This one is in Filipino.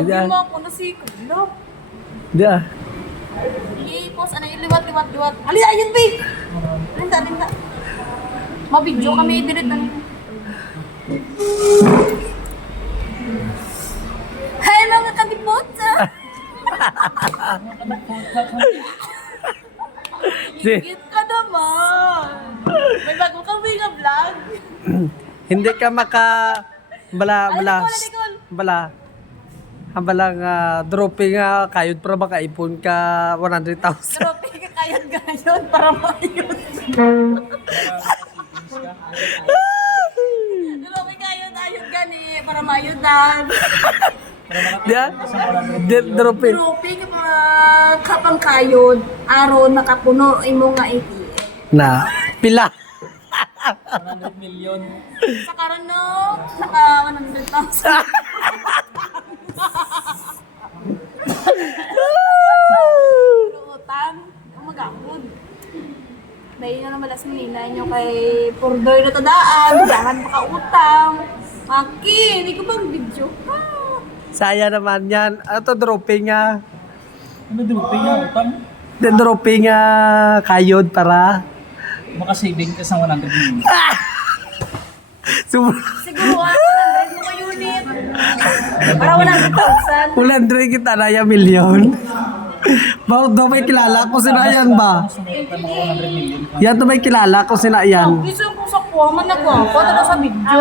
Hindi Lagi ah. mo ako na si Kulo. Hindi ah. I-post, ano yung liwat. Ali, ayun, babe! Linda. Mabidyo kami, i-delete na niyo. Hi, mga kadipotsa! Si, Ingit ka naman! May bago kami nga vlog. hindi ka maka... Bala. Nicole. Bala. Hambalang dropping kayod para makaipon ka 100,000. Grabe ka kayat gayon para mayod. Grabe kayod ayod gani para mayudan. Di ah? Dropping. Grabe ka mga kapang kayod. Aron nakapuno imo nga ATM. Na. Pila. 100 million. Sa karon no, naka 100,000. Utang, umagapod. Dahil nga naman las Manila nyo kay Purdoy na tadaan, dahan makautang. Maki, hindi ko bang video ka? Saya naman yan. Ito dropping Ano dropping yung utang? dropping kayod para. Makasaving ka sa 100 million. So, Siguro 100 mo ka unit. Para 100,000. ulan rin kita na yung milyon. Bakit daw may kilala ko sina yan ba? Sumita mo 100 million. Yan to may kilala ko sina yan. Gusto ko sa kuha man nagwapa na sa video.